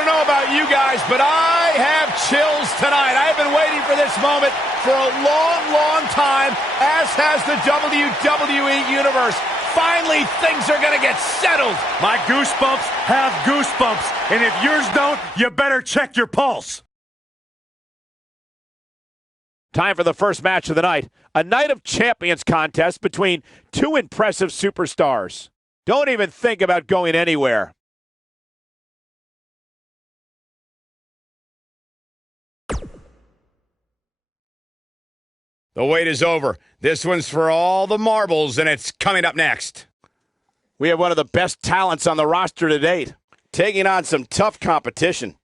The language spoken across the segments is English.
don't know about you guys, but I have chills tonight. I've been waiting for this moment for a long, long time, as has the WWE Universe. Finally, things are going to get settled. My goosebumps have goosebumps, and if yours don't, you better check your pulse. Time for the first match of the night. A Night of Champions contest between two impressive superstars. Don't even think about going anywhere. The wait is over. This one's for all the marbles, and it's coming up next. We have one of the best talents on the roster to date, taking on some tough competition.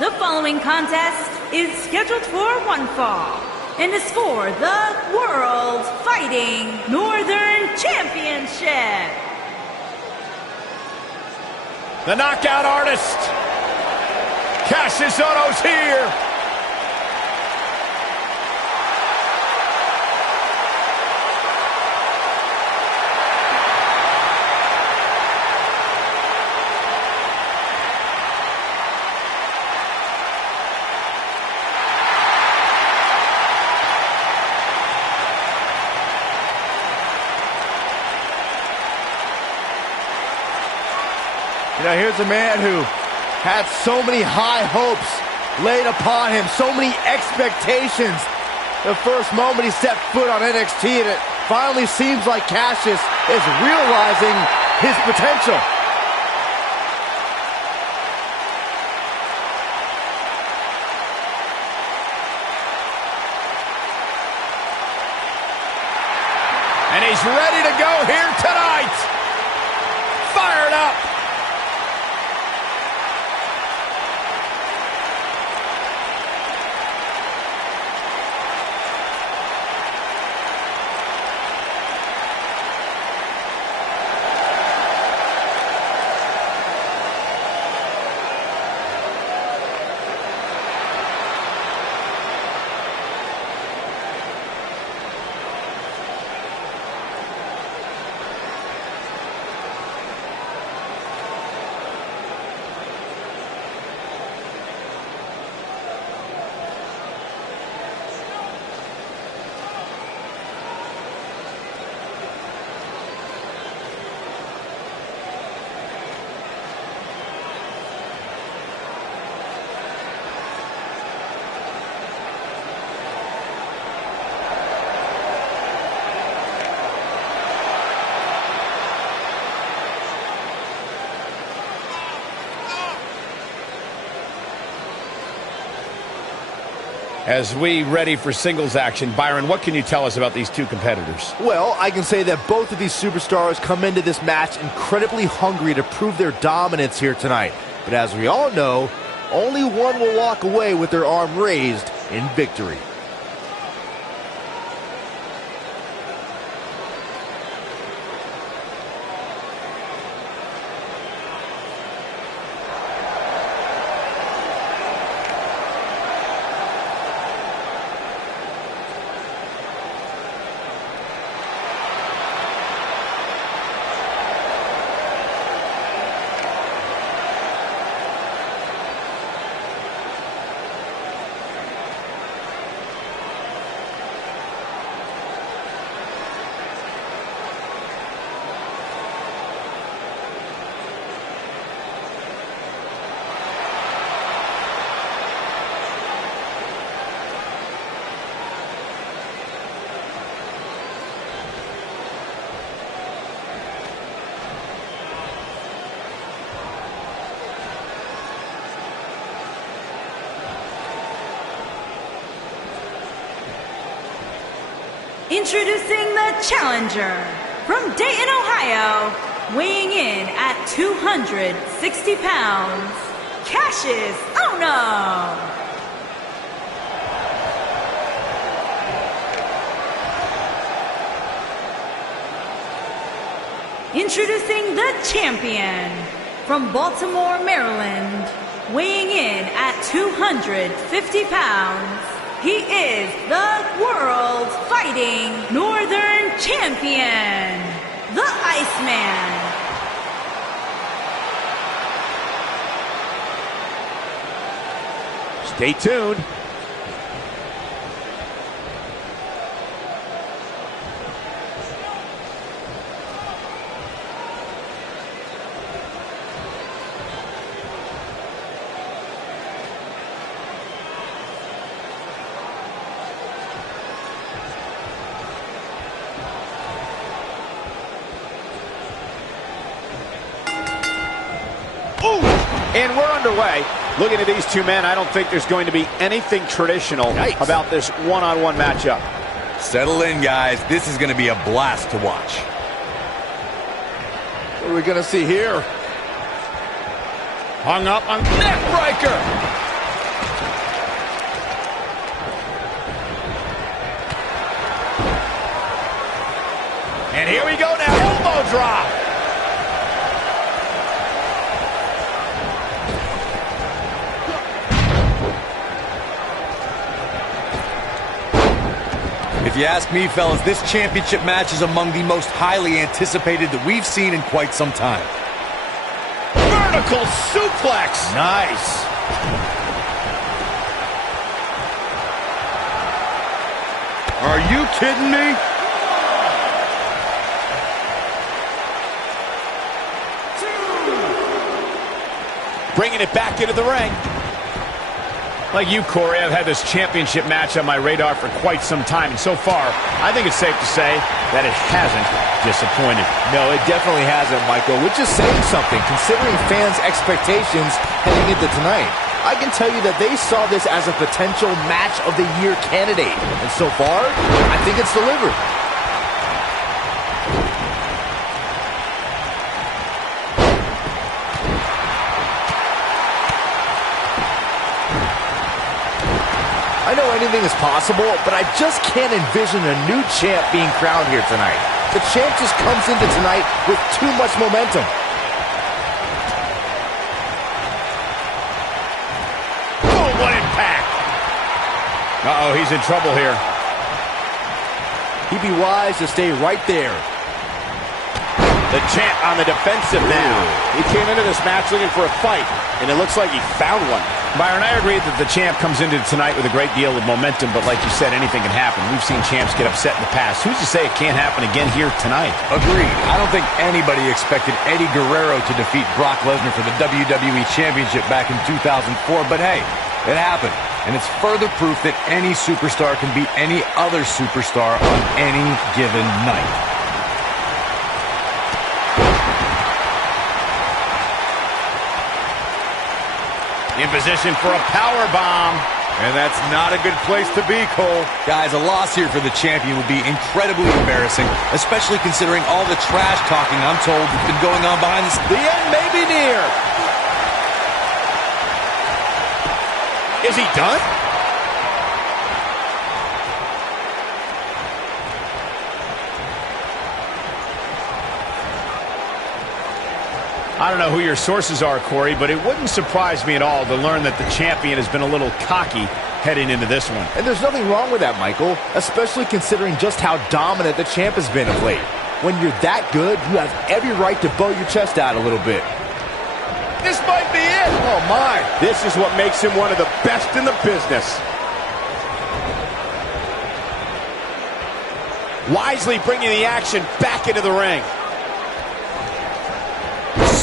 The following contest is scheduled for one fall and is for the World Fighting Northern Championship. The knockout artist, Cassius Ohno's here. You know, here's a man who had so many high hopes laid upon him, so many expectations. The first moment he set foot on NXT, and it finally seems like Cassius is realizing his potential. And he's ready to go here tonight. Fired up. As we ready for singles action, Byron, what can you tell us about these two competitors? Well, I can say that both of these superstars come into this match incredibly hungry to prove their dominance here tonight. But as we all know, only one will walk away with their arm raised in victory. Introducing the challenger from Dayton, Ohio, weighing in at 260 pounds, Cassius Ohno. Introducing the champion from Baltimore, Maryland, weighing in at 250 pounds, he is the World Fighting Northern Champion, the Iceman. Stay tuned. And we're underway. Looking at these two men, I don't think there's going to be anything traditional about this one-on-one matchup. Settle in, guys. This is going to be a blast to watch. What are we going to see here? Hung up on neck breaker. And here we go now, elbow drop. If you ask me, fellas, this championship match is among the most highly anticipated that we've seen in quite some time. Vertical suplex. Nice. Are you kidding me? Bringing it back into the ring. Like you, Corey, I've had this championship match on my radar for quite some time, and so far, I think it's safe to say that it hasn't disappointed. No, it definitely hasn't, Michael, which is saying something, considering fans' expectations heading into tonight. I can tell you that they saw this as a potential match of the year candidate, and so far, I think it's delivered. I know anything is possible, but I just can't envision a new champ being crowned here tonight. The champ just comes into tonight with too much momentum. Oh, what impact! Uh-oh, he's in trouble here. He'd be wise to stay right there. The champ on the defensive now. He came into this match looking for a fight, and it looks like he found one. Byron, I agree that the champ comes into tonight with a great deal of momentum, but like you said, anything can happen. We've seen champs get upset in the past. Who's to say it can't happen again here tonight? Agreed. I don't think anybody expected Eddie Guerrero to defeat Brock Lesnar for the WWE Championship back in 2004, but hey, it happened. And it's further proof that any superstar can beat any other superstar on any given night. In position for a power bomb. And that's not a good place to be, Cole. Guys, a loss here for the champion would be incredibly embarrassing, especially considering all the trash talking, I'm told, has been going on behind the scenes. The end may be near. Is he done? I don't know who your sources are, Corey, but it wouldn't surprise me at all to learn that the champion has been a little cocky heading into this one. And there's nothing wrong with that, Michael, especially considering just how dominant the champ has been of late. When you're that good, you have every right to bow your chest out a little bit. This might be it. Oh, my. This is what makes him one of the best in the business. Wisely bringing the action back into the ring.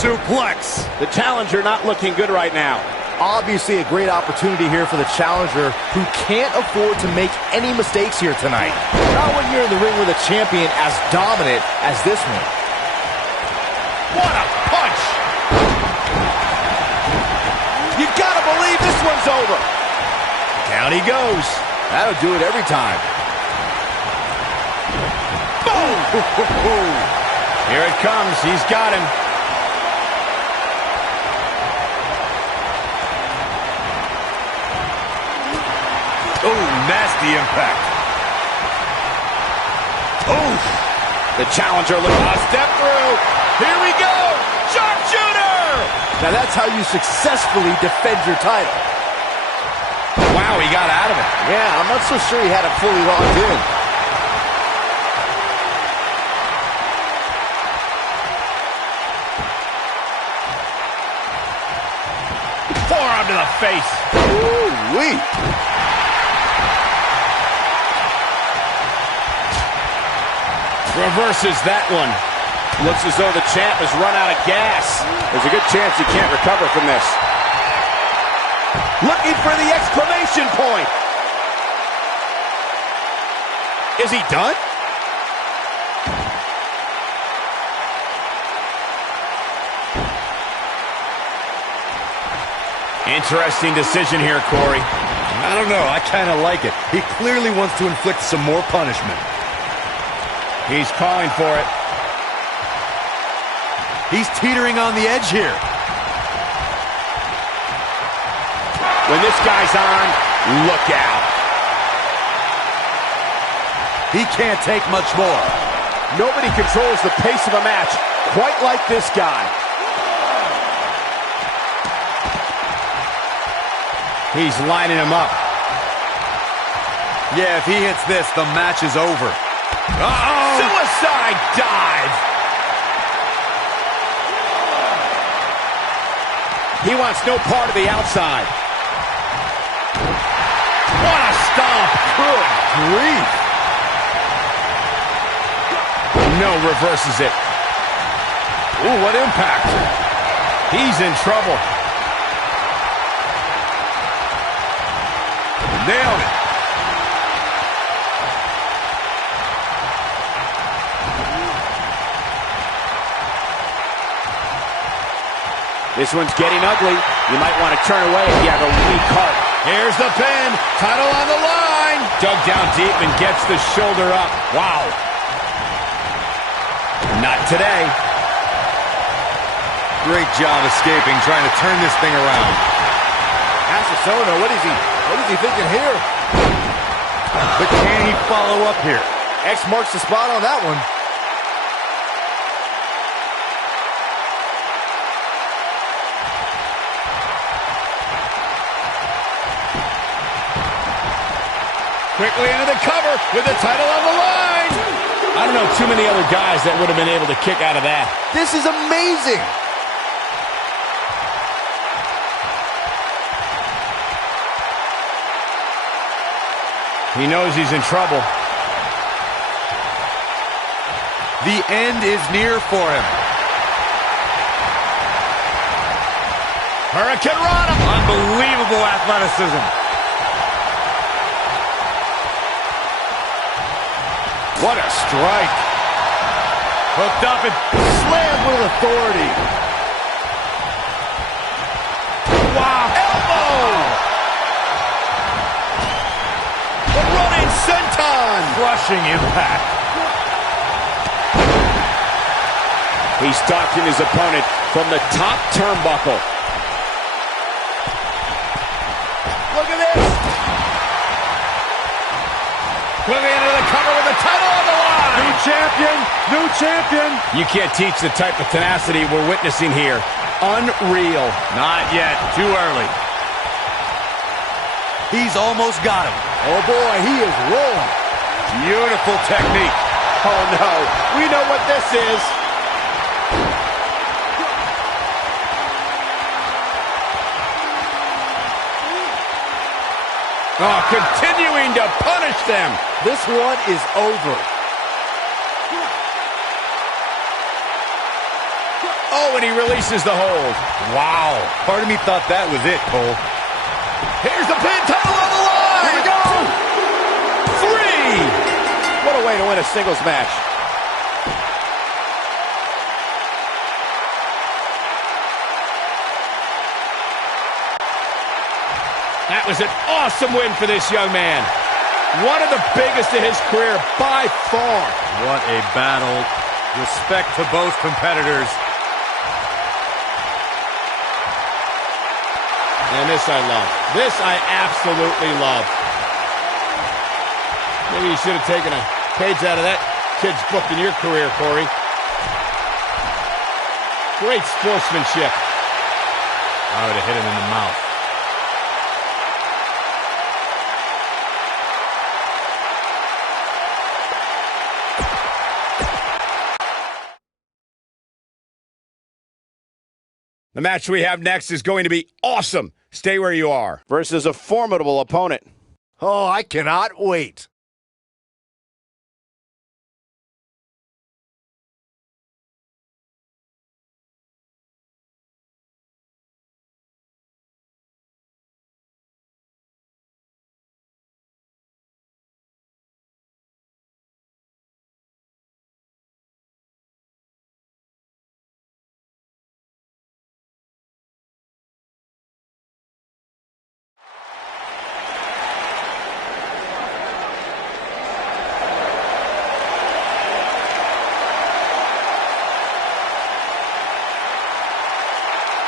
Suplex. The challenger not looking good right now. Obviously a great opportunity here for the challenger, who can't afford to make any mistakes here tonight. Not when you're in the ring with a champion as dominant as this one. What a punch! You gotta believe this one's over. Down he goes. That'll do it every time. Here it comes. He's got him. Oh, nasty impact. Oh, the challenger looking a step through. Here we go. Sharpshooter. Now that's how you successfully defend your title. Wow, he got out of it. Yeah, I'm not so sure he had it fully locked in. Forearm to the face. Ooh-wee. Reverses that one. Looks as though the champ has run out of gas. There's a good chance he can't recover from this. Looking for the exclamation point. Is he done? Interesting decision here, Corey. I don't know. I kind of like it. He clearly wants to inflict some more punishment. He's calling for it. He's teetering on the edge here. When this guy's on, look out. He can't take much more. Nobody controls the pace of a match quite like this guy. He's lining him up. Yeah, if he hits this, the match is over. Uh-oh! Suicide dive! He wants no part of the outside. What a stomp! Good grief! No, reverses it. Ooh, what impact! He's in trouble. Nailed it. This one's getting ugly. You might want to turn away if you have a weak heart. Here's the pin. Title on the line. Dug down deep and gets the shoulder up. Wow. Not today. Great job escaping, trying to turn this thing around. Asasona, what is he thinking here? But can he follow up here? X marks the spot on that one. Quickly into the cover with the title on the line. I don't know too many other guys that would have been able to kick out of that. This is amazing. He knows he's in trouble. The end is near for him. Hurricane Rana. Unbelievable athleticism. What a strike. Hooked up and Slammed with authority. Wow. Elbow. The running senton. crushing impact. He's stalking his opponent from the top turnbuckle. Look at this. Quickly into the cover with the title on the line. New champion, new champion. You can't teach the type of tenacity we're witnessing here. Unreal. Not yet. Too early. He's almost got him. Oh boy, he is rolling. Beautiful technique. Oh no, we know what this is. Oh, continuing to punish them. This one is over. Oh, and he releases the hold. Wow. Part of me thought that was it, Cole. Here's the pin, title on the line. Here we go. 3. What a way to win a singles match. That was an awesome win for this young man. One of the biggest of his career by far. What a battle. Respect to both competitors. And this I love. This I absolutely love. Maybe you should have taken a page out of that kid's book in your career, Corey. Great sportsmanship. I would have hit him in the mouth. The match we have next is going to be awesome. Stay where you are. Versus a formidable opponent. Oh, I cannot wait.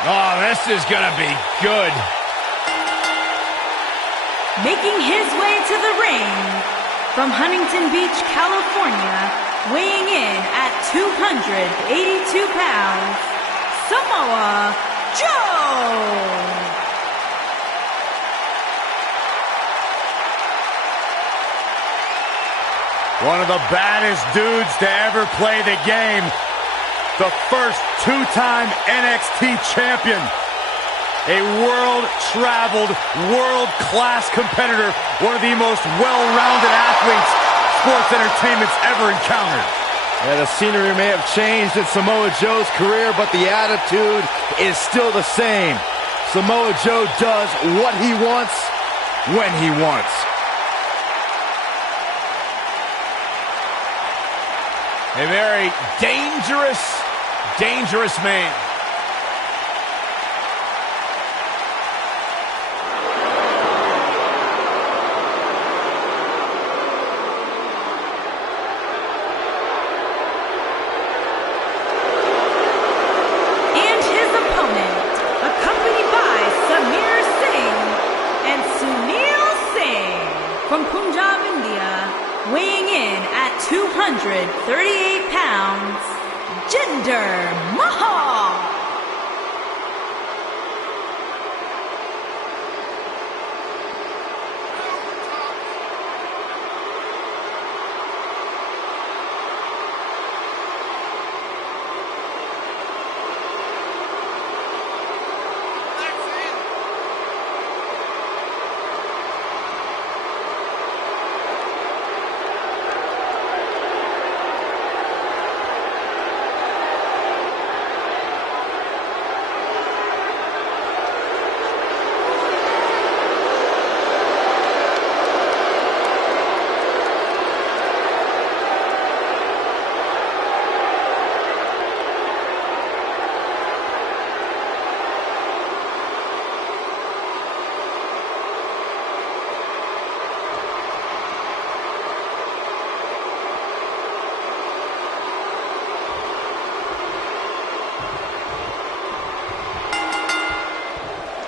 Oh, this is going to be good. Making his way to the ring from Huntington Beach, California, weighing in at 282 pounds, Samoa Joe. One of the baddest dudes to ever play the game. The first two-time NXT champion. A world-traveled, world-class competitor. One of the most well-rounded athletes sports entertainment's ever encountered. Yeah, the scenery may have changed in Samoa Joe's career, but the attitude is still the same. Samoa Joe does what he wants, when he wants. A very dangerous man. And his opponent, accompanied by Samir Singh and Sunil Singh from Punjab, India, weighing in at 238 pounds, Jinder Mahal.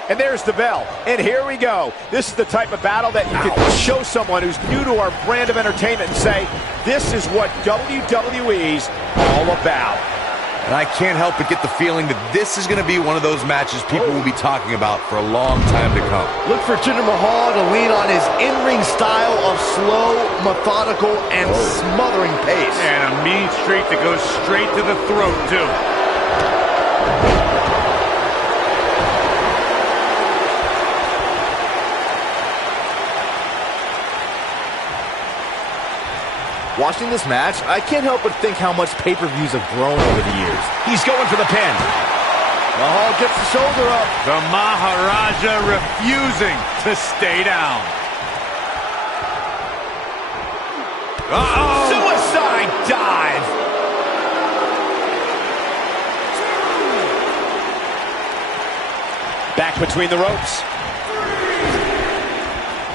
And there's the bell. And here we go. This is the type of battle that you can show someone who's new to our brand of entertainment and say, this is what WWE's all about. And I can't help but get the feeling that this is going to be one of those matches people will be talking about for a long time to come. Look for Jinder Mahal to lean on his in-ring style of slow, methodical, and smothering pace. And a mean streak that goes straight to the throat, too. Watching this match, I can't help but think how much pay-per-views have grown over the years. He's going for the pin. Mahal gets the shoulder up. The Maharaja refusing to stay down. Uh-oh! Suicide dive. Back between the ropes.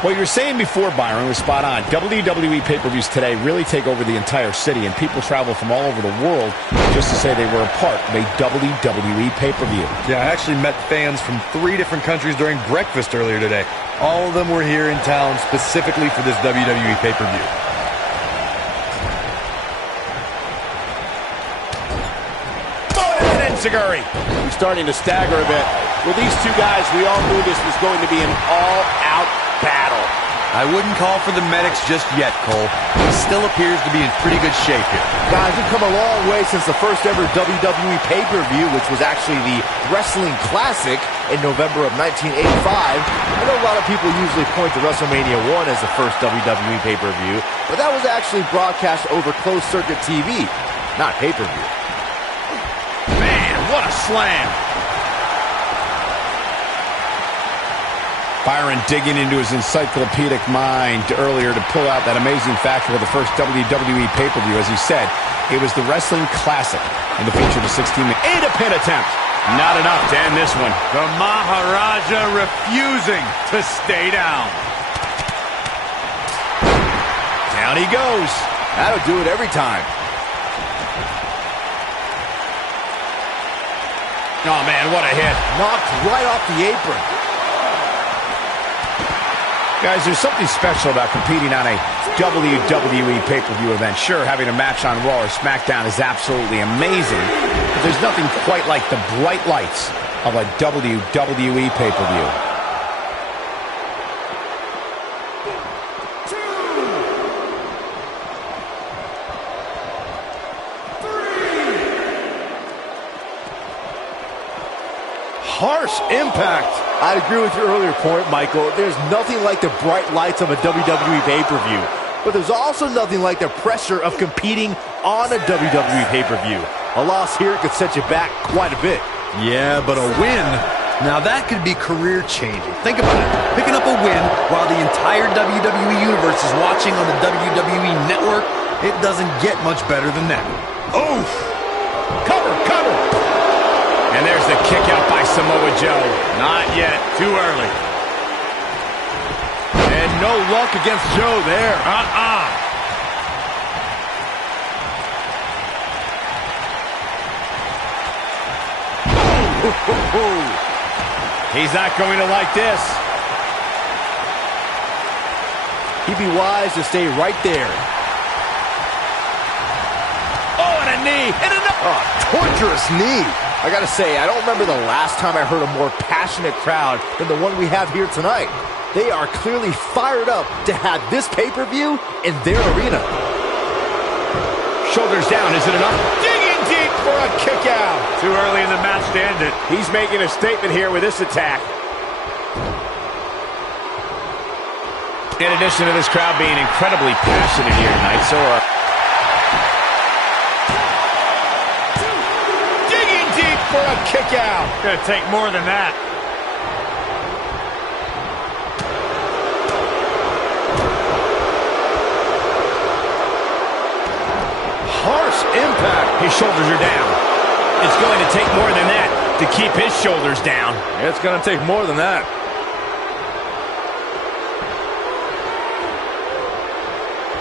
What you were saying before, Byron, was spot on. WWE pay-per-views today really take over the entire city, and people travel from all over the world just to say they were a part of a WWE pay-per-view. Yeah, I actually met fans from 3 different countries during breakfast earlier today. All of them were here in town specifically for this WWE pay-per-view. Seguri. He's starting to stagger a bit. With these two guys, we all knew this was going to be an all-out battle. I wouldn't call for the medics just yet, Cole. He still appears to be in pretty good shape here. Guys, we've come a long way since the first ever WWE pay-per-view, which was actually the Wrestling Classic in November of 1985. I know a lot of people usually point to WrestleMania 1 as the first WWE pay-per-view, but that was actually broadcast over closed-circuit TV, not pay-per-view. What a slam. Byron digging into his encyclopedic mind earlier to pull out that amazing fact of the first WWE pay-per-view. As he said, it was the Wrestling Classic, and it featured a 16-minute pin attempt. Not enough to end this one. The Maharaja refusing to stay down. Down he goes. That'll do it every time. Oh, man, what a hit. Knocked right off the apron. Guys, there's something special about competing on a WWE pay-per-view event. Sure, having a match on Raw or SmackDown is absolutely amazing, but there's nothing quite like the bright lights of a WWE pay-per-view. Harsh impact. I'd agree with your earlier point, Michael. There's nothing like the bright lights of a WWE pay-per-view. But there's also nothing like the pressure of competing on a WWE pay-per-view. A loss here could set you back quite a bit. Yeah, but a win, now that could be career-changing. Think about it. Picking up a win while the entire WWE Universe is watching on the WWE Network, it doesn't get much better than that. Oof! Cover! And there's the kick out by Samoa Joe. Not yet. Too early. And no luck against Joe there. He's not going to like this. He'd be wise to stay right there. Oh, and a knee. And another. Torturous knee. I gotta say, I don't remember the last time I heard a more passionate crowd than the one we have here tonight. They are clearly fired up to have this pay-per-view in their arena. Shoulders down, is it enough? Digging deep for a kick out. Too early in the match to end it. He's making a statement here with this attack. In addition to this crowd being incredibly passionate here tonight, so are... for a kick out. Gonna take more than that. Harsh impact. His shoulders are down. It's going to take more than that to keep his shoulders down. It's gonna take more than that.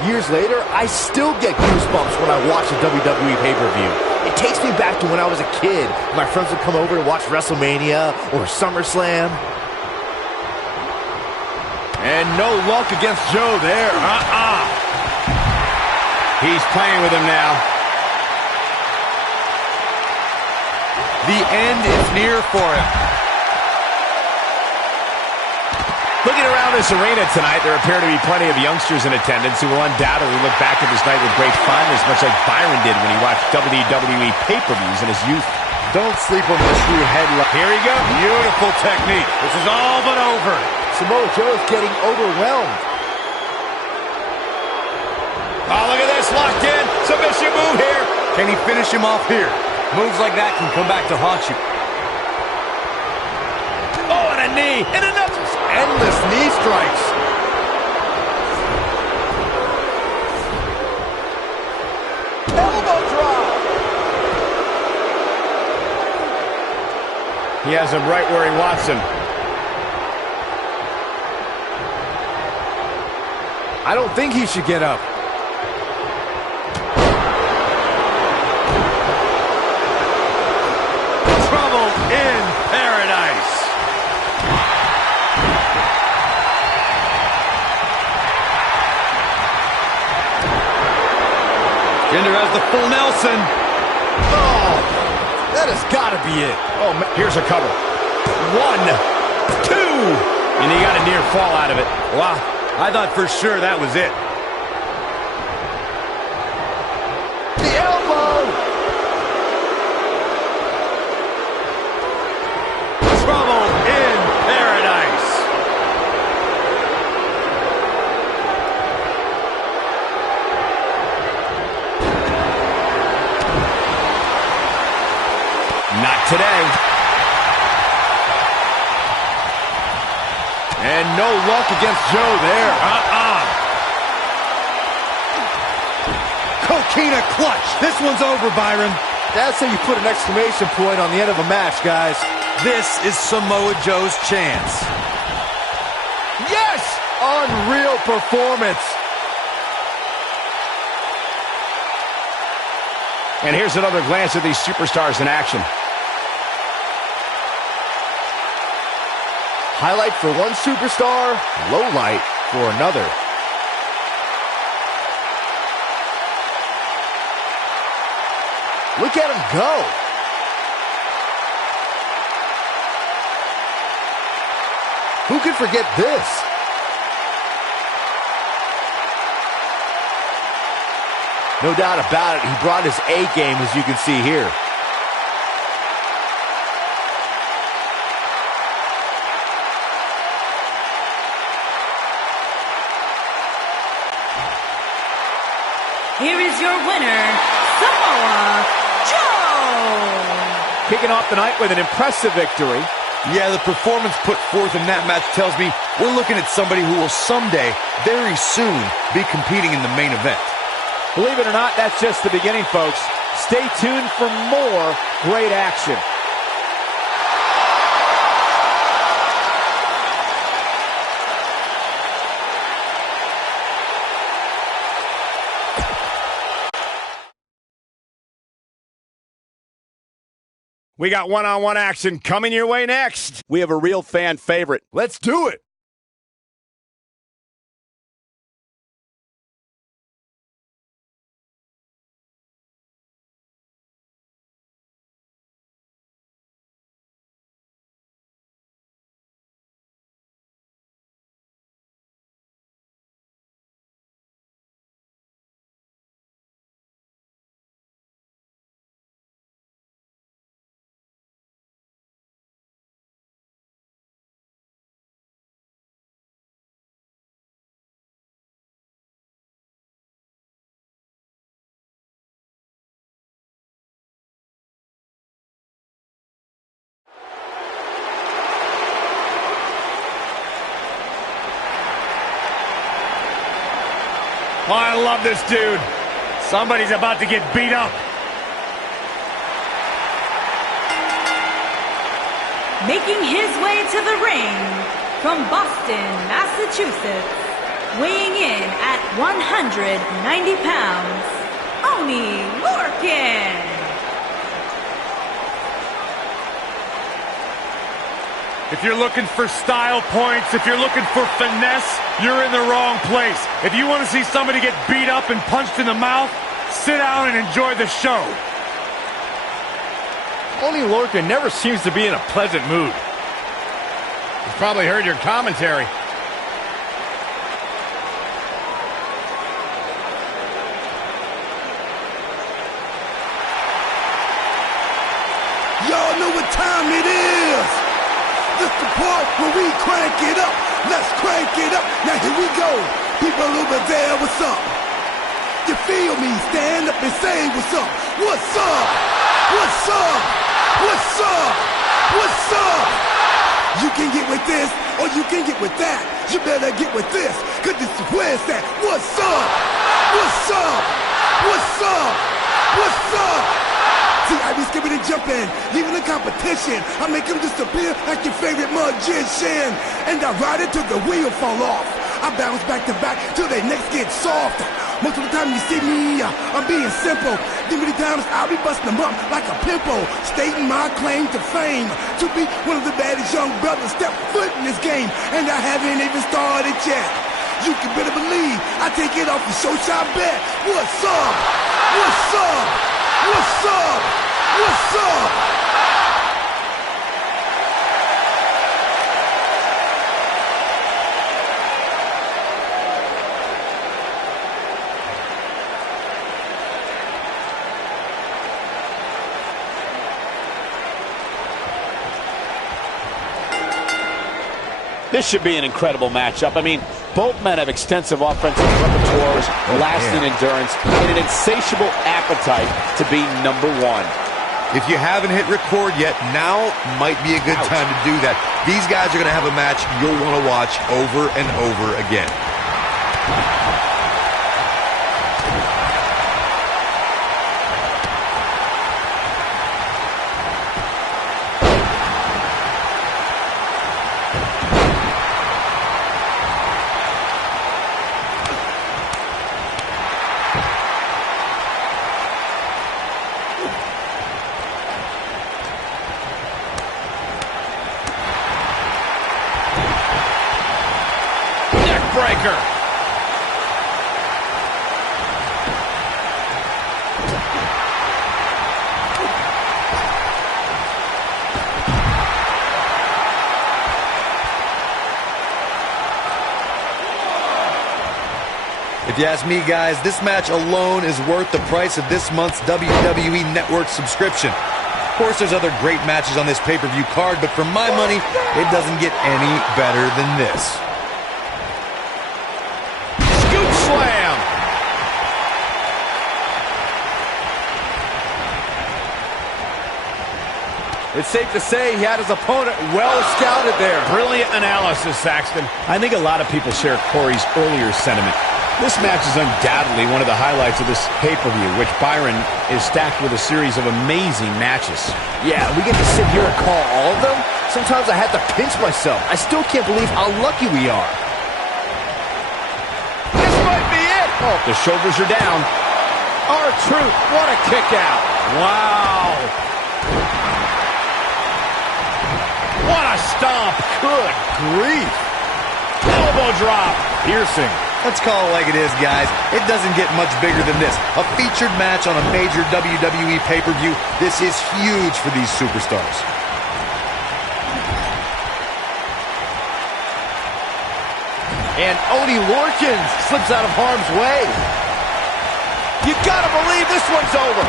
Years later, I still get goosebumps when I watch a WWE pay-per-view. It takes me back to when I was a kid. My friends would come over to watch WrestleMania or SummerSlam. And no luck against Joe there. He's playing with him now. The end is near for him. Looking around this arena tonight, there appear to be plenty of youngsters in attendance who will undoubtedly look back at this night with great fondness, much like Byron did when he watched WWE pay-per-views in his youth. Don't sleep on the true headlock. Here we go. Beautiful technique. This is all but over. Samoa Joe is getting overwhelmed. Oh, look at this. Locked in. Submission move here. Can he finish him off here? Moves like that can come back to haunt you. Oh, and a knee. And another. Endless knee strikes. Elbow drop. He has him right where he wants him. I don't think he should get up. Trouble in paradise. Jinder has the full Nelson. Oh, that has got to be it. Oh, here's a cover. 1, 2, and he got a near fall out of it. Wow, I thought for sure that was it. The elbow. Trouble in paradise. Not today. And no luck against Joe there. Coquina clutch. This one's over, Byron. That's how you put an exclamation point on the end of a match, guys. This is Samoa Joe's chance. Yes! Unreal performance. And here's another glance at these superstars in action. Highlight for one superstar, low light for another. Look at him go. Who could forget this? No doubt about it, he brought his A game, as you can see here. Here is your winner, Samoa Joe! Kicking off the night with an impressive victory. Yeah, the performance put forth in that match tells me we're looking at somebody who will someday, very soon, be competing in the main event. Believe it or not, that's just the beginning, folks. Stay tuned for more great action. We got one-on-one action coming your way next. We have a real fan favorite. Let's do it. Oh, I love this dude. Somebody's about to get beat up. Making his way to the ring from Boston, Massachusetts, weighing in at 190 pounds, Oni Lorcan. If you're looking for style points, if you're looking for finesse, you're in the wrong place. If you want to see somebody get beat up and punched in the mouth, sit down and enjoy the show. Oni Lorcan never seems to be in a pleasant mood. You've probably heard your commentary. Y'all know what time it is. This the part where we crank it up. Let's crank it up. Now here we go. People over there, what's up? You feel me? Stand up and say what's up. What's up? What's up? What's up? What's up? You can get with this or you can get with that. You better get with this, cause this is where it's at. What's up? What's up? What's up? What's up? See, I be skipping and jumping, leaving the competition. I make them disappear like your favorite magician. And I ride it till the wheel fall off. I bounce back to back till their necks get soft. Most of the time you see me, I'm being simple. Then many times I'll be busting them up like a pimple, stating my claim to fame, to be one of the baddest young brothers step foot in this game, and I haven't even started yet. You can better believe I take it off the show shop bet. What's up? What's up? What's up? What's up? This should be an incredible matchup. I mean, both men have extensive offensive repertoires, lasting endurance, and an insatiable appetite to be number one. If you haven't hit record yet, now might be a good time to do that. These guys are going to have a match you'll want to watch over and over again. Breaker. If you ask me, guys, this match alone is worth the price of this month's WWE Network subscription. Of course, there's other great matches on this pay-per-view card, but for my money, it doesn't get any better than this. Slam. It's safe to say he had his opponent well scouted there. Brilliant analysis, Saxton. I think a lot of people share Corey's earlier sentiment. This match is undoubtedly one of the highlights of this pay-per-view, which Byron is stacked with a series of amazing matches. Yeah, we get to sit here and call all of them? Sometimes I have to pinch myself. I still can't believe how lucky we are. Oh, the shoulders are down. R-Truth, what a kick out. Wow. What a stomp. Good grief. Elbow drop. Piercing. Let's call it like it is, guys. It doesn't get much bigger than this. A featured match on a major WWE pay-per-view. This is huge for these superstars. And Oney Lorcan slips out of harm's way. You gotta believe this one's over.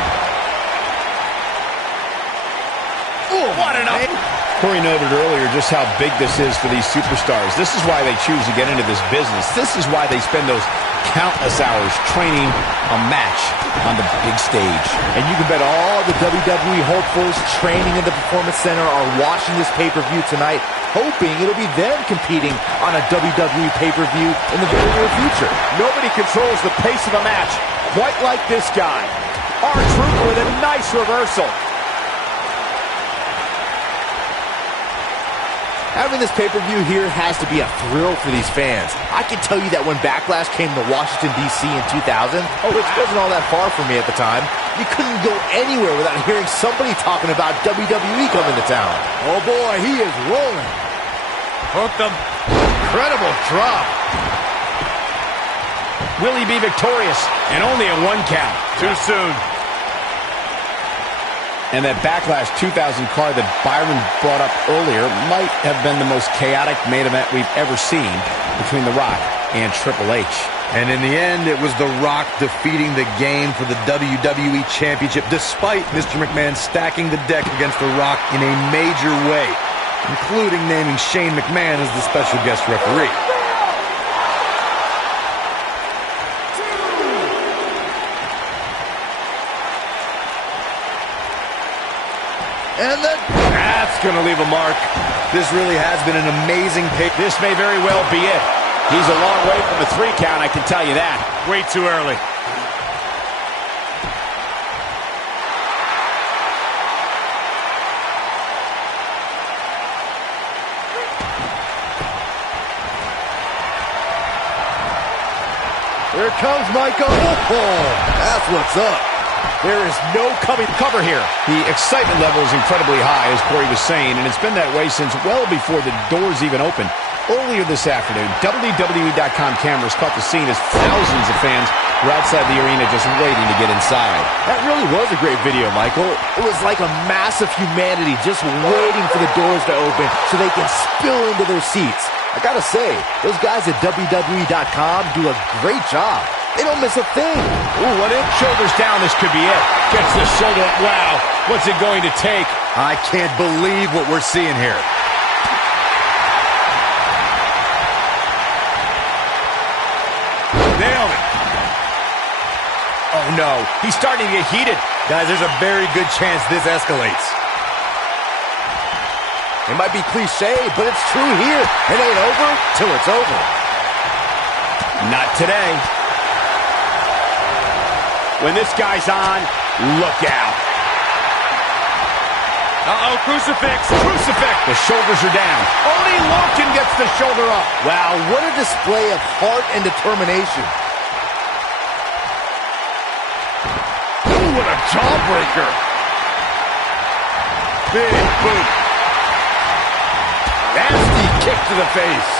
Ooh, what an up. Corey noted earlier just how big this is for these superstars. This is why they choose to get into this business. This is why they spend those countless hours training a match on the big stage. And you can bet all the WWE hopefuls training in the Performance Center are watching this pay-per-view tonight, hoping it'll be them competing on a WWE pay-per-view in the very near future. Nobody controls the pace of a match quite like this guy. R-Truth with a nice reversal. Having this pay-per-view here has to be a thrill for these fans. I can tell you that when Backlash came to Washington, D.C. in 2000, which wasn't all that far from me at the time, you couldn't go anywhere without hearing somebody talking about WWE coming to town. Oh boy, he is rolling. Hooked him. Incredible drop. Will he be victorious? And only a 1 count. Too soon. And that Backlash 2000 card that Byron brought up earlier might have been the most chaotic main event we've ever seen between The Rock and Triple H. And in the end, it was The Rock defeating the game for the WWE Championship, despite Mr. McMahon stacking the deck against The Rock in a major way, including naming Shane McMahon as the special guest referee. And that's going to leave a mark. This really has been an amazing pick. This may very well be it. He's a long way from a 3 count, I can tell you that. Way too early. Here it comes, Michael. Oh, that's what's up. There is no cover here. The excitement level is incredibly high, as Corey was saying, and it's been that way since well before the doors even opened. Earlier this afternoon, WWE.com cameras caught the scene as thousands of fans were outside the arena just waiting to get inside. That really was a great video, Michael. It was like a mass of humanity just waiting for the doors to open so they can spill into their seats. I gotta say, those guys at WWE.com do a great job. They don't miss a thing. Ooh, what if? Shoulders down, this could be it. Gets the shoulder up. Wow, what's it going to take? I can't believe what we're seeing here. Nailed it. Oh, no. He's starting to get heated. Guys, there's a very good chance this escalates. It might be cliche, but it's true here. It ain't over till it's over. Not today. When this guy's on, look out. Uh-oh, crucifix. Crucifix. The shoulders are down. Only Lorcan gets the shoulder up. Wow, what a display of heart and determination. Ooh, what a jawbreaker. Big boot. Nasty kick to the face.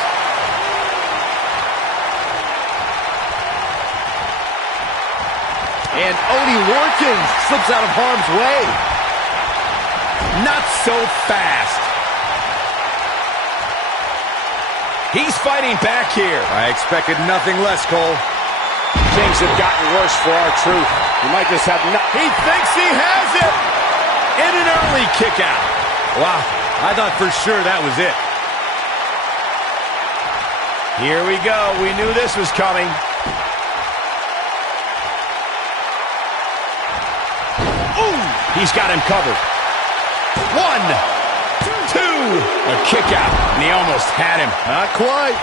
And Oney Lorcan slips out of harm's way. Not so fast. He's fighting back here. I expected nothing less, Cole. Things have gotten worse for R-Truth. He might just have He thinks he has it. In an early kick out. Wow, I thought for sure that was it. Here we go. We knew this was coming. Ooh, he's got him covered. 1, 2, a kick out, and he almost had him. Not quite.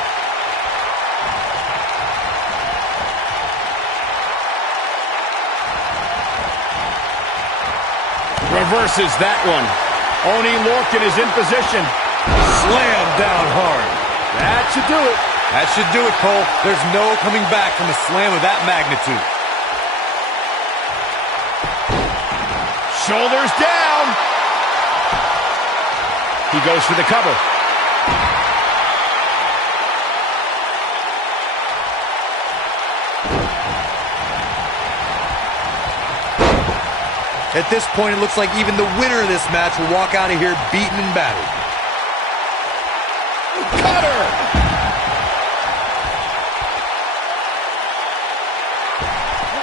Reverses that one. Oney Lorcan is in position. Slam down hard. That should do it. That should do it, Cole. There's no coming back from a slam of that magnitude. Shoulders down. He goes for the cover. At this point, it looks like even the winner of this match will walk out of here beaten and battered. Cutter.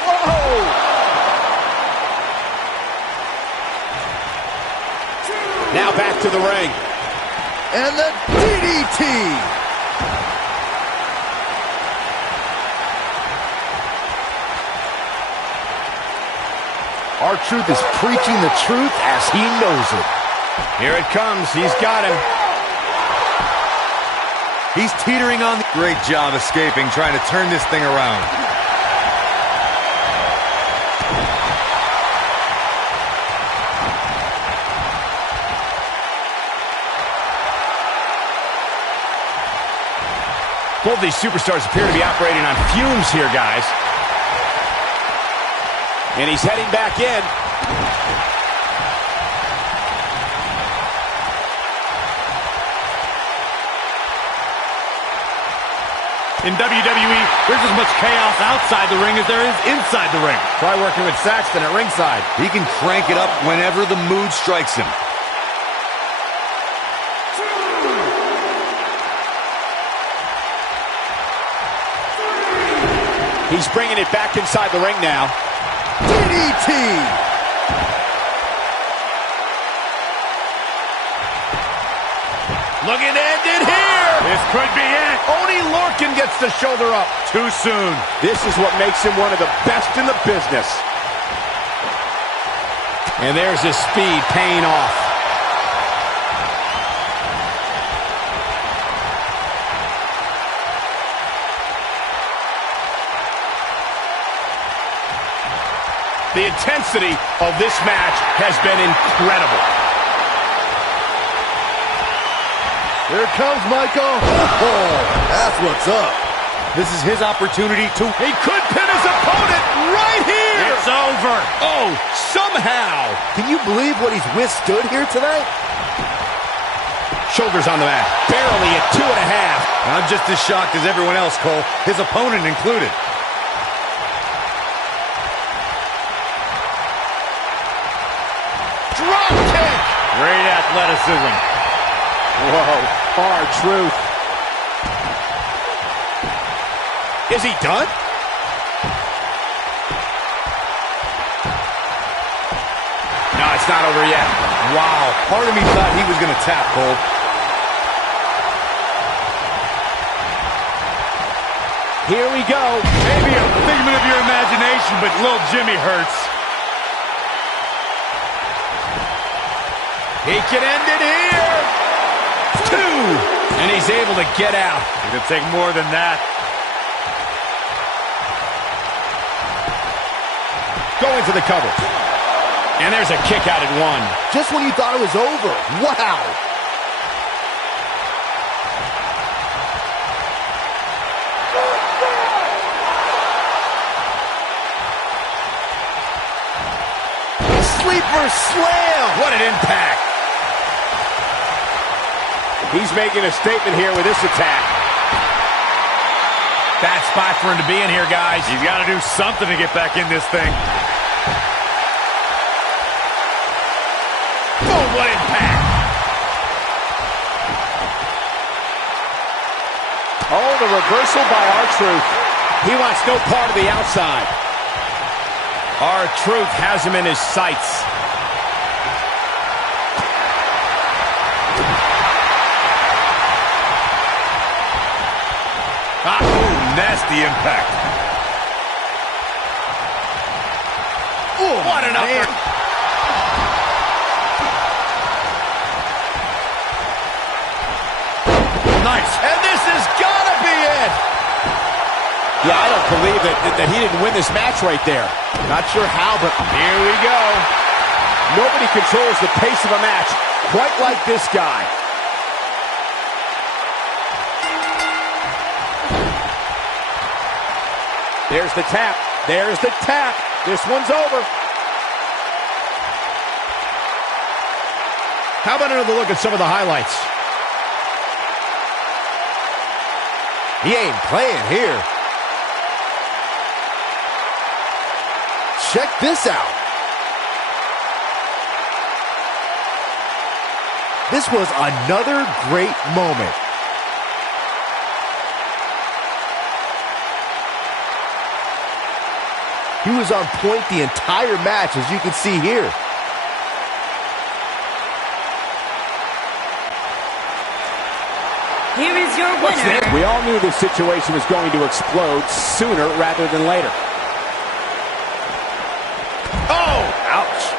Whoa. Now back to the ring. And the DDT. R-Truth is preaching the truth as he knows it. Here it comes. He's got him. He's teetering on. Great job escaping, trying to turn this thing around. Both these superstars appear to be operating on fumes here, guys. And he's heading back in. In WWE, there's as much chaos outside the ring as there is inside the ring. Try working with Saxton at ringside. He can crank it up whenever the mood strikes him. He's bringing it back inside the ring now. DDT. Looking to end it here. This could be it. Oney Lorcan gets the shoulder up. Too soon. This is what makes him one of the best in the business. And there's his speed paying off. The intensity of this match has been incredible. Here it comes, Michael. Oh, that's what's up. This is his opportunity to... He could pin his opponent right here. It's over. Oh, somehow. Can you believe what he's withstood here tonight? Shoulders on the mat. Barely at 2.5. I'm just as shocked as everyone else, Cole. His opponent included. Drop kick. Great athleticism. Whoa, R-Truth. Is he done? No, it's not over yet. Wow, part of me thought he was going to tap, Cole. Here we go. Maybe a figment of your imagination, but little Jimmy hurts. He can end it here. 2. And he's able to get out. It could take more than that. Going for the cover. And there's a kick out at 1. Just when you thought it was over. Wow. Sleeper slam. What an impact. He's making a statement here with this attack. Bad spot for him to be in here, guys. He's got to do something to get back in this thing. Oh, what impact. Oh, the reversal by R-Truth. He wants no part of the outside. R-Truth has him in his sights. Nasty impact. Ooh, what an upper. Nice. And this has got to be it. Yeah, I don't believe that he didn't win this match right there. Not sure how, but Here we go. Nobody controls the pace of a match quite like this guy. There's the tap. There's the tap. This one's over. How about another look at some of the highlights? he ain't playing here. Check this out. This was another great moment. He was on point the entire match, as you can see here. Here is your winner. We all knew this situation was going to explode sooner rather than later. Oh! Ouch.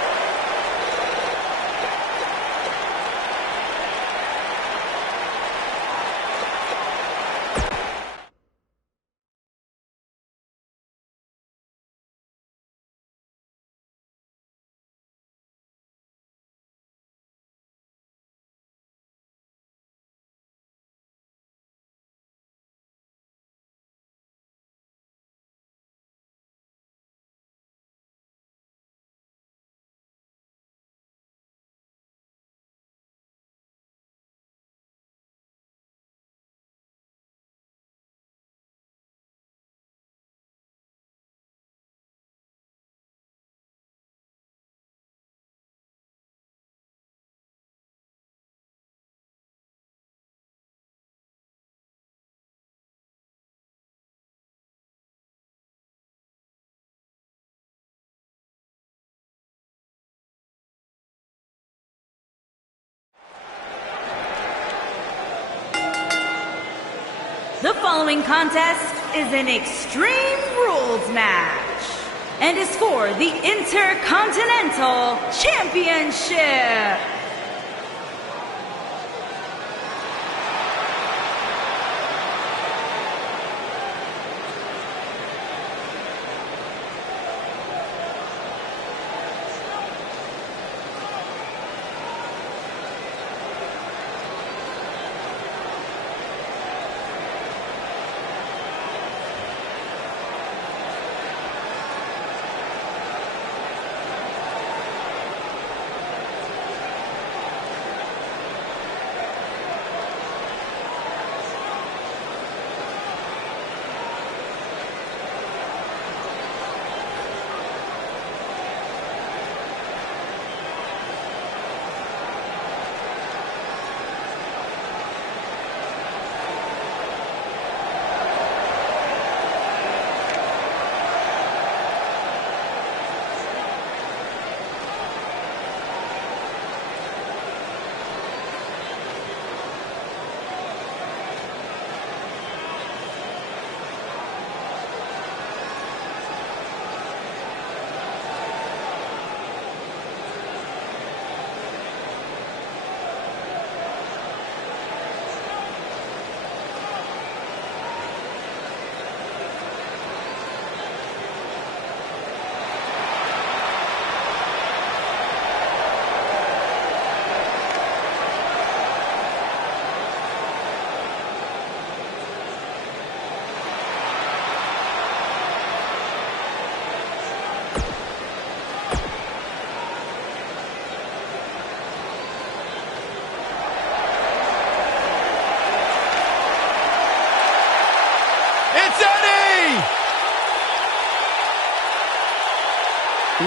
The following contest is an Extreme Rules match and is for the Intercontinental Championship.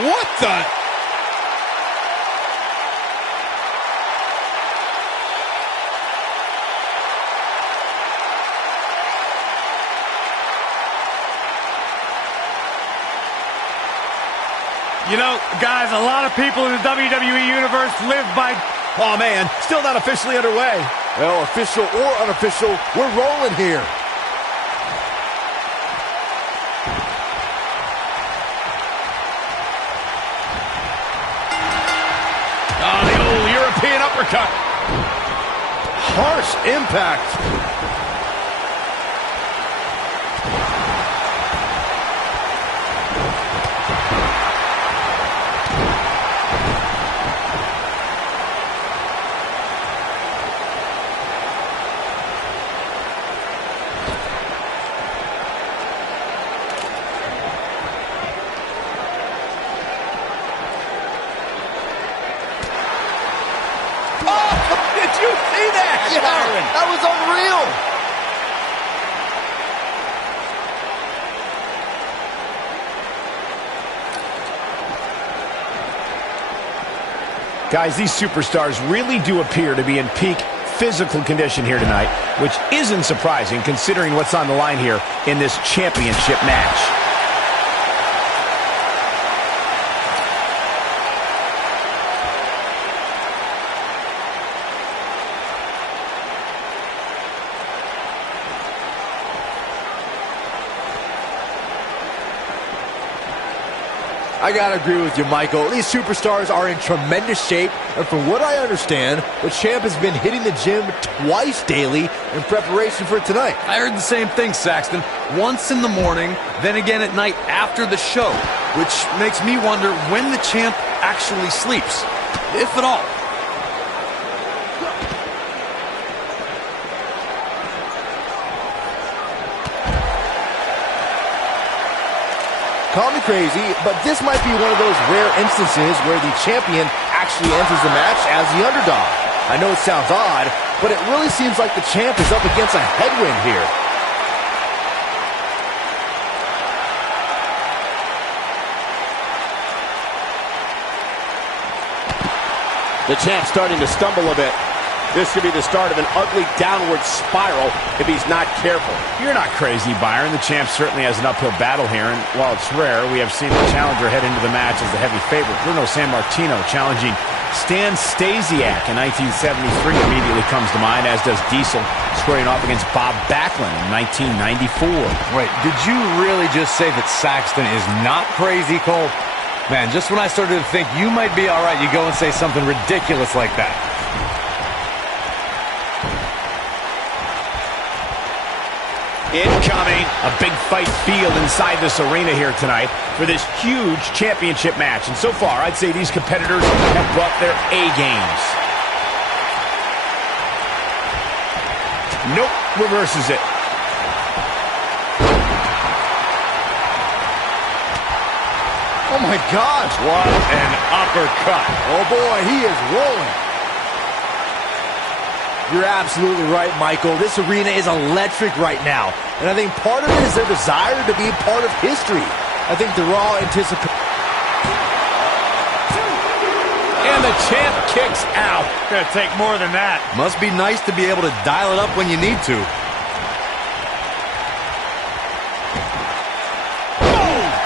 What the? You know, guys, a lot of people in the WWE Universe live by... Oh, man, still not officially underway. Well, official or unofficial, we're rolling here. Oh, the old European uppercut. Harsh impact. Did you see that, Yeah, Byron? that was unreal. Guys, these superstars really do appear to be in peak physical condition here tonight, which isn't surprising considering what's on the line here in this championship match. I gotta agree with you, Michael. These superstars are in tremendous shape, and from what I understand, the champ has been hitting the gym twice daily in preparation for tonight. I heard the same thing, Saxton. Once in the morning, then again at night after the show, which makes me wonder when the champ actually sleeps, if at all. Call me crazy, but this might be one of those rare instances where the champion actually enters the match as the underdog. I know it sounds odd, but it really seems like the champ is up against a headwind here. The champ starting to stumble a bit. This could be the start of an ugly downward spiral if he's not careful. You're not crazy, Byron. The champ certainly has an uphill battle here, and while it's rare, we have seen the challenger head into the match as the heavy favorite. Bruno Sammartino challenging Stan Stasiak in 1973 immediately comes to mind, as does Diesel squaring off against Bob Backlund in 1994. Wait, did you really just say that Saxton is not crazy, Cole? Man, just when I started to think you might be all right, you go and say something ridiculous like that. Incoming. A big fight field inside this arena here tonight for this huge championship match. And so far, I'd say these competitors have brought their A-games. Nope, reverses it. Oh my gosh. What an uppercut. Oh boy, he is rolling. You're absolutely right, Michael. This arena is electric right now. And I think part of it is their desire to be part of history. I think they're all anticipating. And the champ kicks out. Gonna take more than that. Must be nice to be able to dial it up when you need to.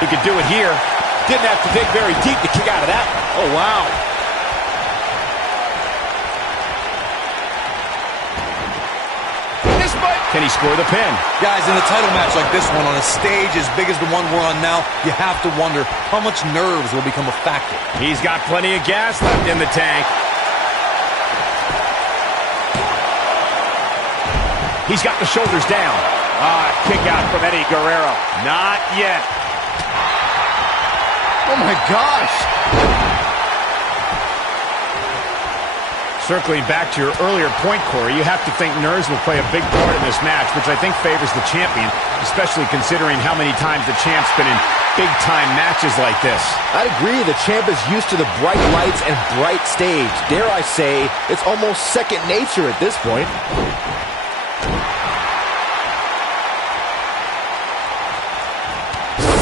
He could do it here. Didn't have to dig very deep to kick out of that one. Oh, wow. Can he score the pin? Guys, in a title match like this one, on a stage as big as the one we're on now, you have to wonder how much nerves will become a factor. He's got plenty of gas left in the tank. He's got the shoulders down. Kick out from Eddie Guerrero. Not yet. Oh my gosh. Circling back to your earlier point, Corey, you have to think nerves will play a big part in this match, which I think favors the champion, especially considering how many times the champ's been in big-time matches like this. I'd agree. The champ is used to the bright lights and bright stage. Dare I say, it's almost second nature at this point.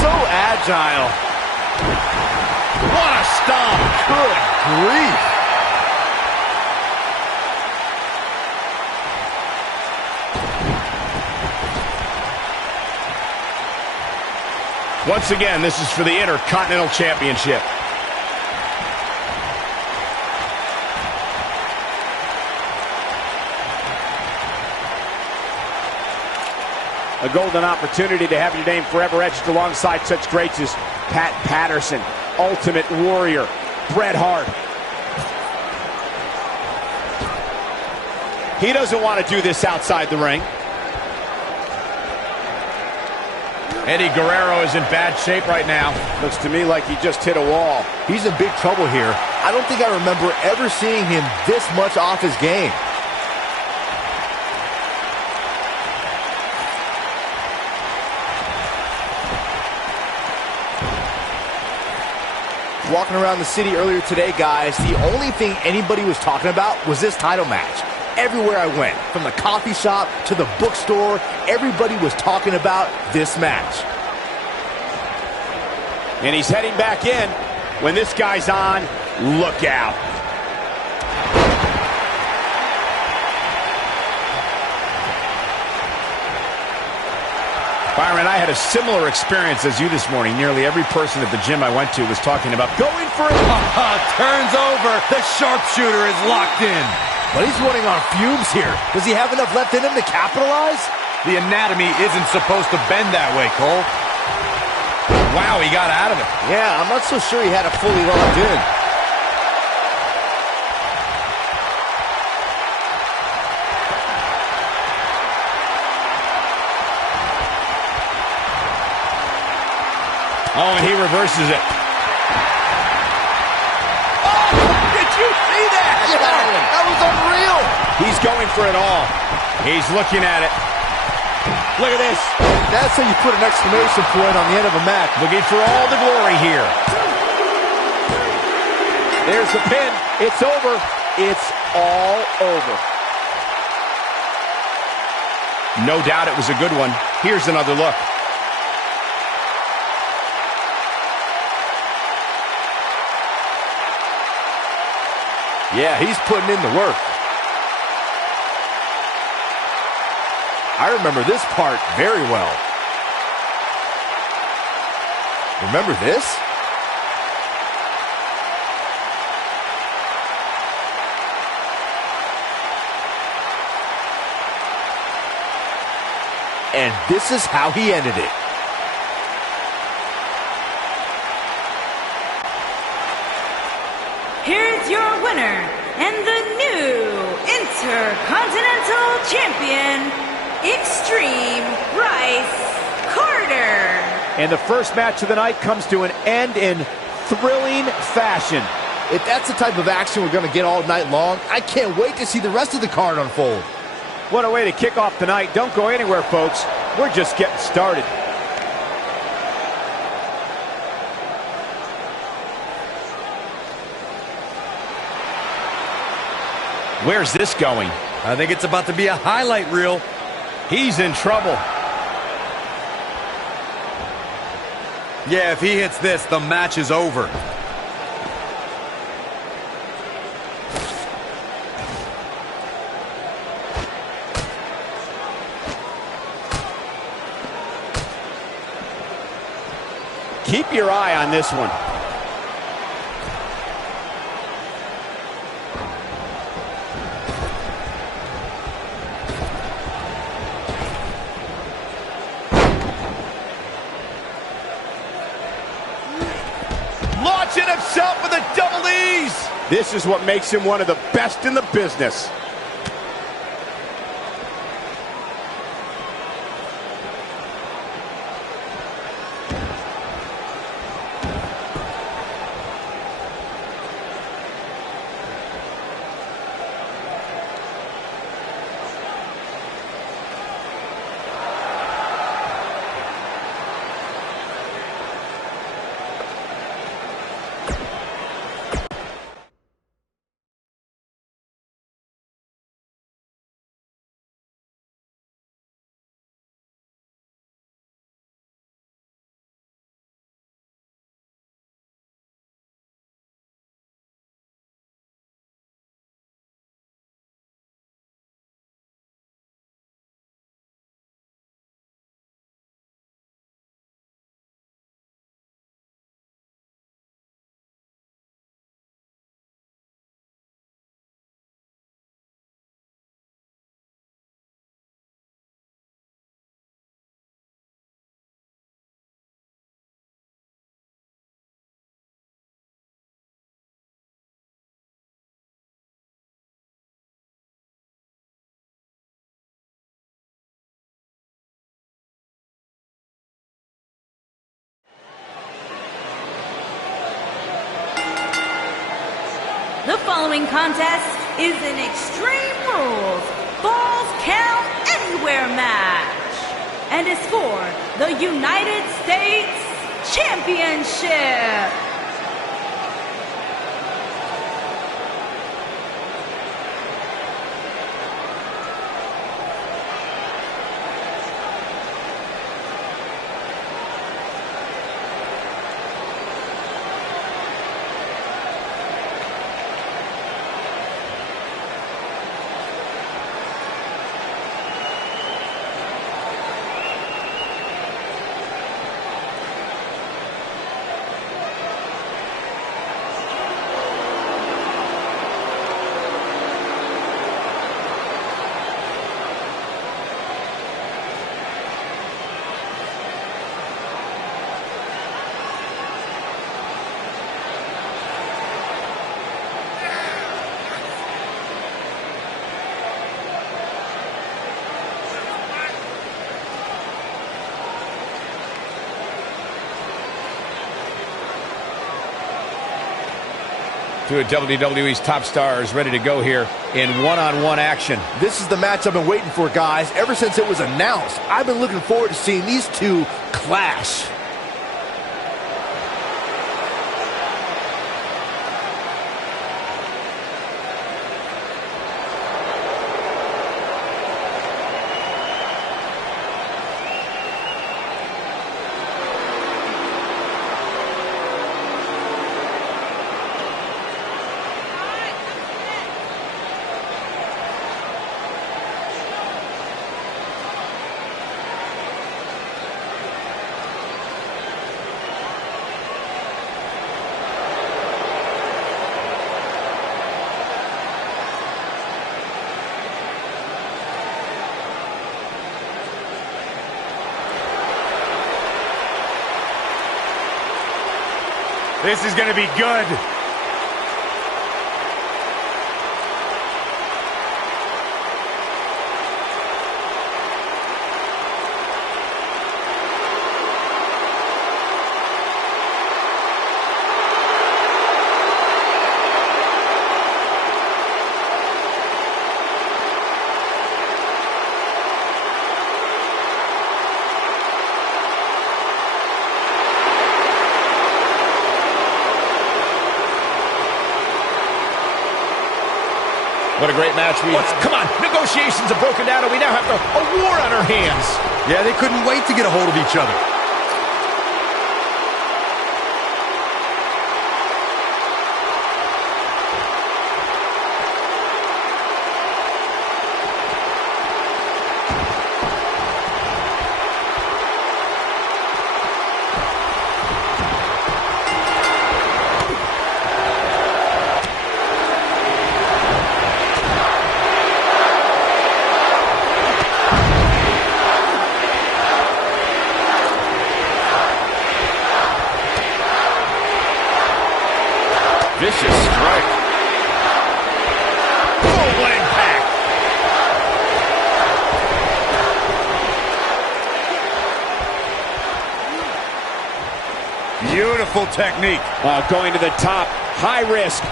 So agile. What a stomp. Good grief. Once again, this is for the Intercontinental Championship. A golden opportunity to have your name forever etched alongside such greats as Pat Patterson, Ultimate Warrior, Bret Hart. He doesn't want to do this outside the ring. Eddie Guerrero is in bad shape right now. Looks to me like he just hit a wall. He's in big trouble here. I don't think I remember ever seeing him this much off his game. Walking around the city earlier today, guys, the only thing anybody was talking about was this title match. Everywhere I went, from the coffee shop to the bookstore, everybody was talking about this match. And he's heading back in. When this guy's on, look out. Byron, I had a similar experience as you this morning. Nearly every person at the gym I went to was talking about going for it. Turns over. The sharpshooter is locked in. But he's running on fumes here. Does he have enough left in him to capitalize? The anatomy isn't supposed to bend that way, Cole. Wow, he got out of it. Yeah, I'm not so sure he had it fully locked in. Oh, and he reverses it. Oh, did you see that? Yeah, that was unreal. He's going for it all. He's looking at it. Look at this. That's how you put an exclamation point on the end of a match. Looking for all the glory here. There's the pin. It's over. It's all over. No doubt it was a good one. Here's another look. Yeah, he's putting in the work. I remember this part very well. Remember this? And this is how he ended it. Here's your winner and the new Intercontinental Champion, Extreme Bryce Carter. And the first match of the night comes to an end in thrilling fashion. If that's the type of action we're going to get all night long, I can't wait to see the rest of the card unfold. What a way to kick off the night. Don't go anywhere, folks. We're just getting started. Where's this going? I think it's about to be a highlight reel. He's in trouble. Yeah, if he hits this, the match is over. Keep your eye on this one. Launching himself with a double E's. This is what makes him one of the best in the business. following contest is an Extreme Rules Falls Count Anywhere match and is for the United States Championship. Two of WWE's top stars ready to go here in one-on-one action. This is the match I've been waiting for, guys. Ever since it was announced, I've been looking forward to seeing these two clash. This is going to be good. What a great match we had. Come on, negotiations have broken down and we now have a war on our hands. Yeah, they couldn't wait to get a hold of each other. Vicious strike. Oh, what impact! Beautiful technique. Going to the top, high risk.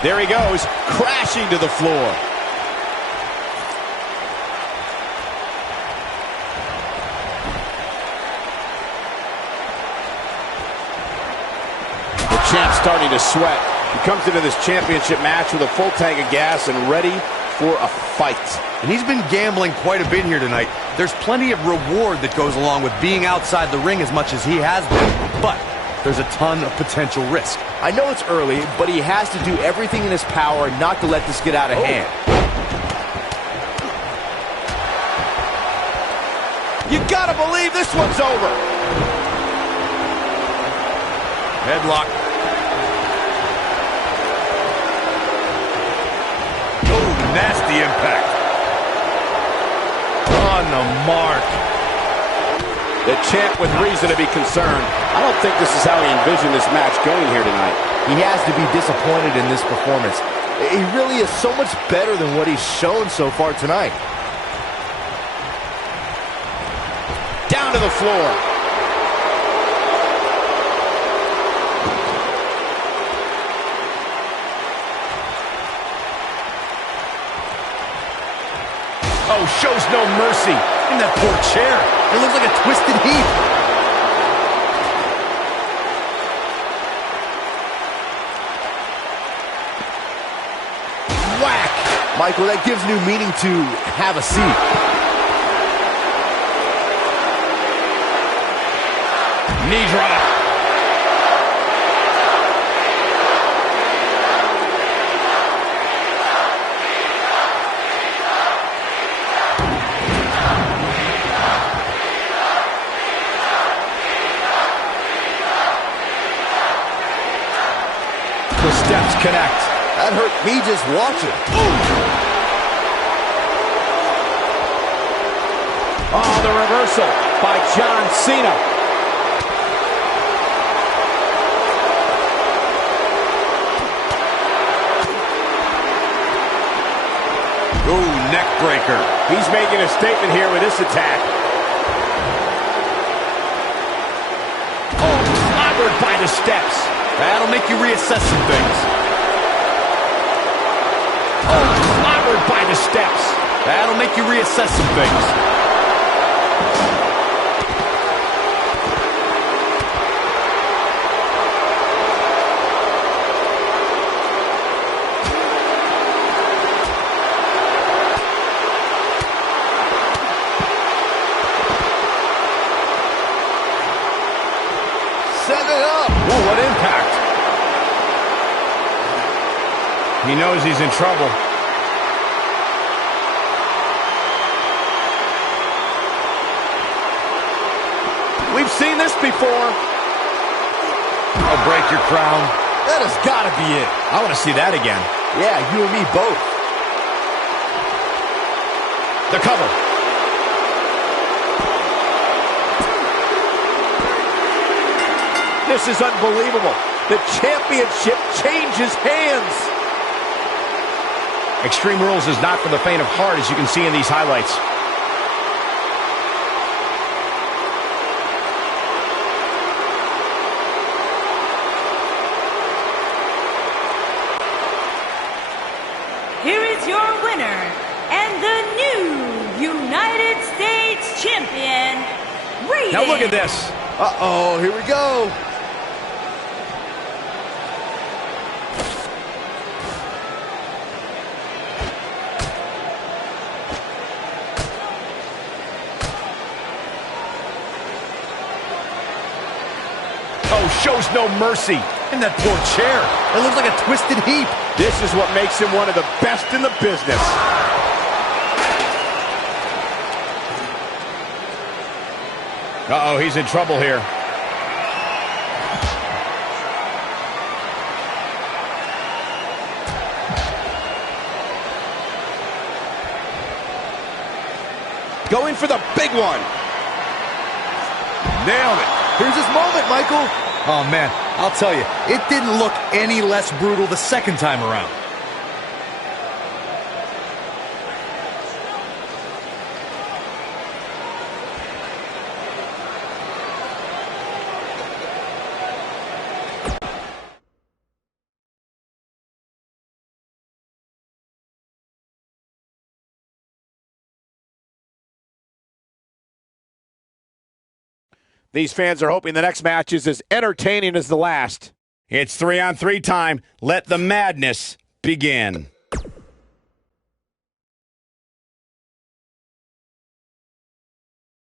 There he goes, crashing to the floor. The champ's starting to sweat. He comes into this championship match with a full tank of gas and ready for a fight. And he's been gambling quite a bit here tonight. There's plenty of reward that goes along with being outside the ring as much as he has been, but there's a ton of potential risk. I know it's early, but he has to do everything in his power not to let this get out of hand. You gotta believe this one's over. Headlock. Oh, nasty impact. On the mark. The champ with reason to be concerned. I don't think this is how he envisioned this match going here tonight. He has to be disappointed in this performance. He really is so much better than what he's shown so far tonight. Down to the floor. Oh, shows no mercy. In that poor chair. It looks like a twisted heap. Whack! Michael, that gives new meaning to have a seat. Knee drop. The steps connect. That hurt me just watching. Oh, the reversal by John Cena. Ooh, neck breaker. He's making a statement here with this attack. Oh, clobbered by the steps. That'll make you reassess some things. Oh, clobbered by the steps. That'll make you reassess some things. Set it up. Ooh, what impact. He knows he's in trouble. We've seen this before. I'll break your crown. That has got to be it. I want to see that again. Yeah, you and me both. The cover. This is unbelievable. The championship changes hands. Extreme Rules is not for the faint of heart, as you can see in these highlights. Here is your winner and the new United States Champion, Raiden. Now look at this. Uh-oh, here we go. Oh, shows no mercy. In that poor chair. It looks like a twisted heap. This is what makes him one of the best in the business. Uh-oh, he's in trouble here. Going for the big one. Nailed it. Here's his moment, Michael. Oh, man, I'll tell you, it didn't look any less brutal the second time around. These fans are hoping the next match is as entertaining as the last. It's 3-on-3 time. Let the madness begin.